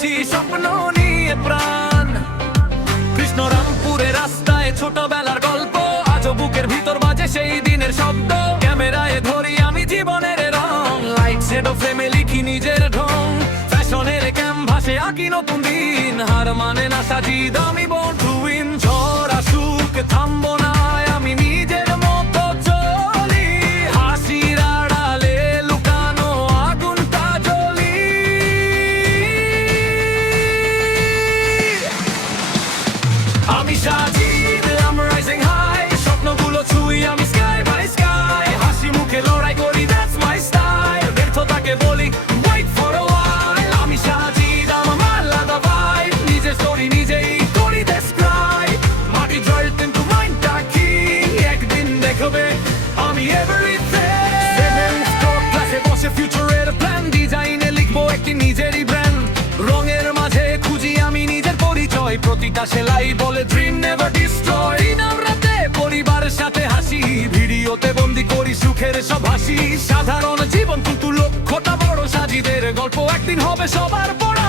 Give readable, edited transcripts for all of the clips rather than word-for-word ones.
উঠেছি স্বপ্ন নিয়ে প্রাণ। কৃষ্ণরামপুরে রাস্তায় ছোটবেলার গল্প, আজও বুকের ভিতর বাজে সেই দিনের শব্দ। ক্যামেরায় ধরি আমি জীবনের রং, লাইট শ্যাডো ফ্রেমে লিখি নিজের ঢং। ফ্যাশনের ক্যানভাসে আঁকি নতুন দিন, হার মানে না সাজিদ আমি born to win। ঝড় আসুক থামবো না, আমি নিজের মতো চলি। হাসির আড়ালে লুকানো আগুনটা জ্বলি। আমি সাজিদ, I'm rising high, স্বপ্নগুলো ছুঁই আমি sky by sky। হাসি মুখে লড়াই করি, that's my style। ব্যর্থতাকে বলি wait for a while। আমি সাজিদ, I'm আলাদা vibe, নিজের story নিজেই করি describe। মাটি জল কিন্তু মাইন্ডটা কি, একদিন দেখবে আমি everything। Seventh floor ক্লাসে বসে ফিউচারের প্ল্যান, ডিজাইনে লিখবো একটি নিজেরই ব্র্যান্ড। রঙের মাঝে খুঁজি আমি নিজের পরিচয়, প্রতিটা সেলাই বলে ড্রিম নেভার ডিস্ট্রয়। দিনের রাতে পরিবারের সাথে হাসি, ভিডিওতে বন্দি করি সুখের সব হাসি। সাধারণ জীবন কিন্তু লক্ষ্যটা বড়, সাজিদের গল্প একদিন হবে সবার পড়া।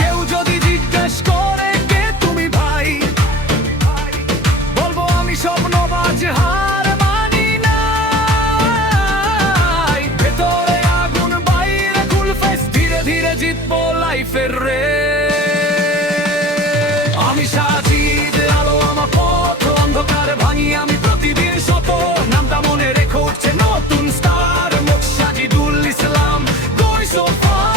কেউ যদি জিজ্ঞেস করে কে তুমি ভাই, বলবো আমি স্বপ্নবাজ, হার মানি নাই। ভেতরে আগুন বাইরে কুল ফেস, ধীরে ধীরে জিতবো লাইফের রে। আমি সাজিদ, আলো আমার পথ, অন্ধকার ভাঙি আমি প্রতিদিন শত। নামটা মনে রেখে উঠছে নতুন স্টার, মুখ সাজিদুল ইসলাম going so far।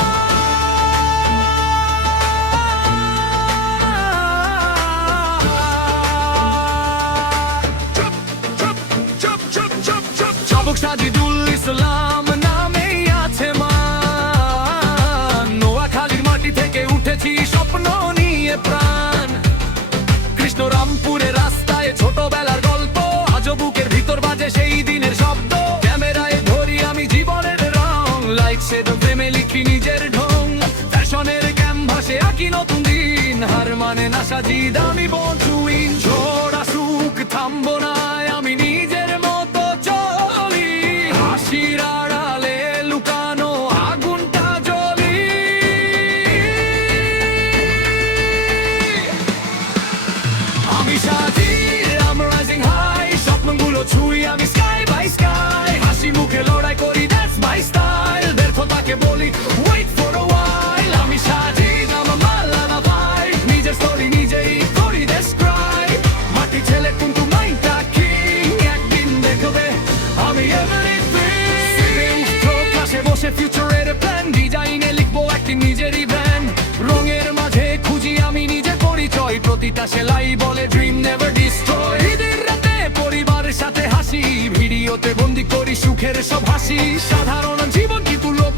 চাবুক সাজিদুল ইসলাম নামেই আছে মান। নোয়াখালীর মাটি থেকে উঠেছি স্বপ্ন নিয়ে প্রাণ। কৃষ্ণরামপুরে রাস্তায় ছোটবেলার গল্প, আজও বুকের ভিতর বাজে সেই দিনের শব্দ। ক্যামেরায় ধরি আমি জীবনের রং, লাইট শ্যাডো ফ্রেমে লিখি নিজের ঢং। ফ্যাশনের ক্যানভাসে আঁকি নতুন দিন, হার মানে না সাজিদ আমি born to win। ঝড় আসুক থামবো না, আমি নিজের মতো চলি। হাসির আড়ালে লুকানো আগুনটা জ্বলি। আমি সাজিদ, I'm rising high, স্বপ্নগুলো ছুঁই আমি sky by sky। হাসি মুখে লড়াই করি, that's my style। ব্যর্থতাকে বলি wait for a while। আমি সাজিদ, I'm আলাদা vibe, নিজের story নিজেই করি describe। মাটি ছেলে কিন্তু মাইন্ডটা king, একদিন দেখবে আমি everything। Seventh floor ক্লাসে বসে ফিউচারের প্ল্যান, ডিজাইনে লিখবো একটি নিজেরই ব্র্যান্ড। রঙের মাঝে খুঁজি আমি নিজের পরিচয়, প্রতিটা সেলাই বলে ড্রিম নেভার ডিস্ট্রয়। ঈদের রাতে পরিবারের সাথে হাসি, ভিডিওতে বন্দি করি সুখের সব হাসি। সাধারণ জীবন কিন্তু লোক